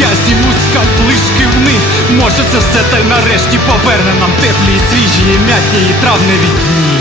Я зніму скальп лишківни, може це все та й нарешті поверне нам теплі, і свіжі, м'ятні і травневі дні.